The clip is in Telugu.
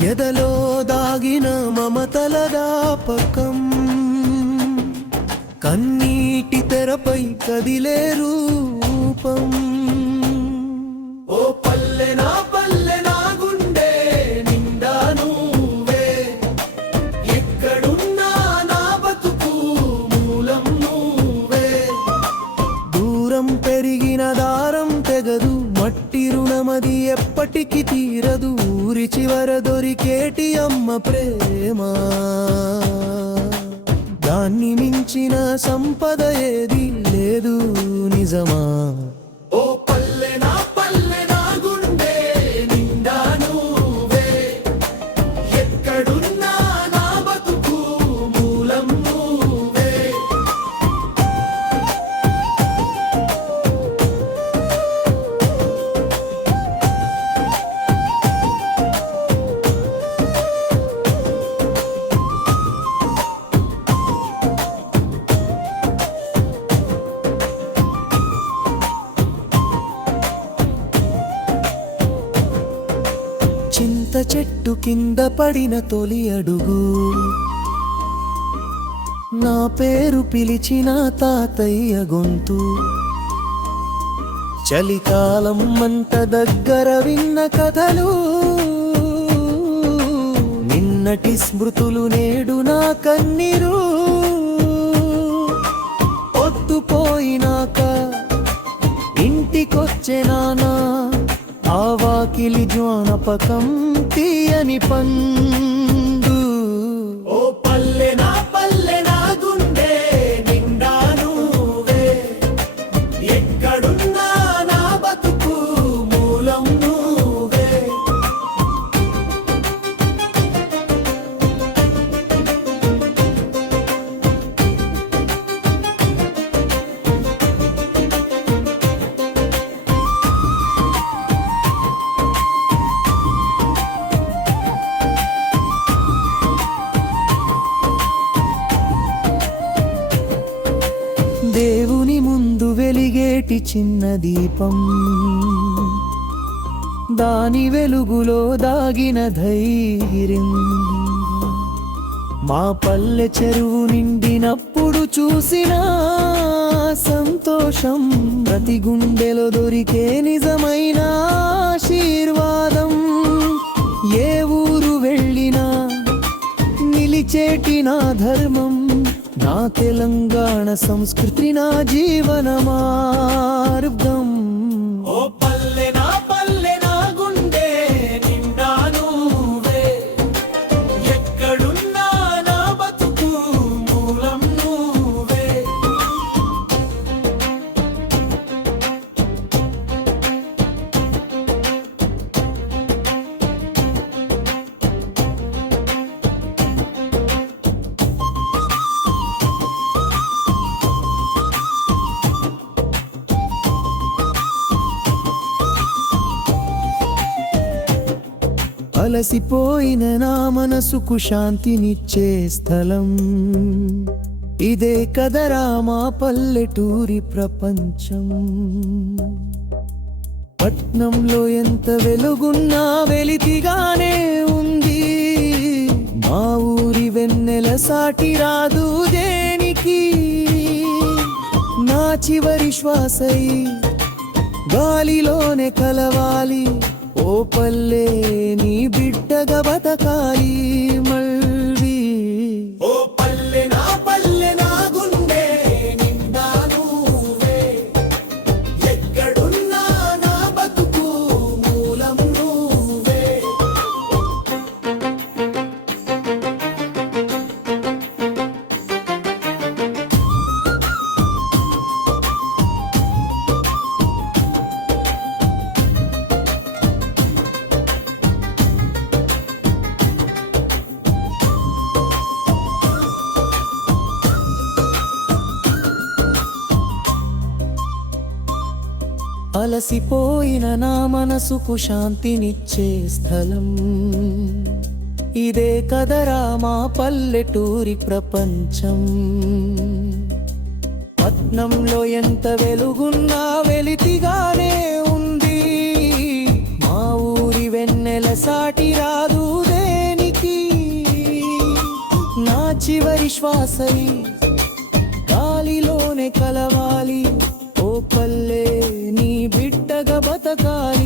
ఎదలో దాగిన మమతల దాపకం కన్నీటి తెరపై కదిలే రూపం. ఓ పల్లె నా పల్లె నా గుండె నిండా నువ్వే. ఎక్కడున్నా నా బతుకు మూలం నువ్వే. దూరం పెరిగిన దారం తెగదు మట్టి రుణమది ఎప్పటికి తీరదు. చివర దొరికేటి అమ్మ ప్రేమ. దాన్ని మించిన సంపద ఏది లేదు నిజమా? చెట్టు కింద పడిన తొలి అడుగు. నా పేరు పిలిచిన తాతయ్య గొంతు. చలికాలం అంత దగ్గర విన్న కథలు. నిన్నటి స్మృతులు నేడు నా కన్నీరు. ఒత్తుపోయినాక ఇంటికొచ్చే నానా ఆకిలి జ్వానపకం తీయని పన్ వెలిగేటి చిన్న దీపం? దాని వెలుగులో దాగిన ధైర్యం. మా పల్లె చెరువు నిండినప్పుడు చూసిన సంతోషం ప్రతి గుండెలో దొరికే నిజమైన ఆశీర్వాదం. ఏ ఊరు వెళ్ళినా నిలిచేటి నా ధర్మం నా తెలంగాణ సంస్కృతి నా జీవన అలసిపోయిన నా మనసుకు శాంతినిచ్చే స్థలం. ఇదే కదరా మా పల్లెటూరి ప్రపంచం. పట్నంలో ఎంత వెలుగున్నా వెలితిగానే ఉంది. మా ఊరి వెన్నెల సాటి రాదు దేనికి? నా చివరి శ్వాసై గాలిలోనే కలవాలి. ఓ పల్లె నీ బిడ్డగా బతకాలి. అలసిపోయిన నా మనసుకు శాంతినిచ్చే స్థలం. ఇదే కదరా మా పల్లెటూరి ప్రపంచం. పట్నంలో ఎంత వెలుగున్నా వెలితిగానే ఉంది. మా ఊరి వెన్నెల సాటి రాదు దేనికి. నా చివరి శ్వాసై గాలిలోనే కలవాలి. పల్లె నీ బిడ్డగా బతకాలి.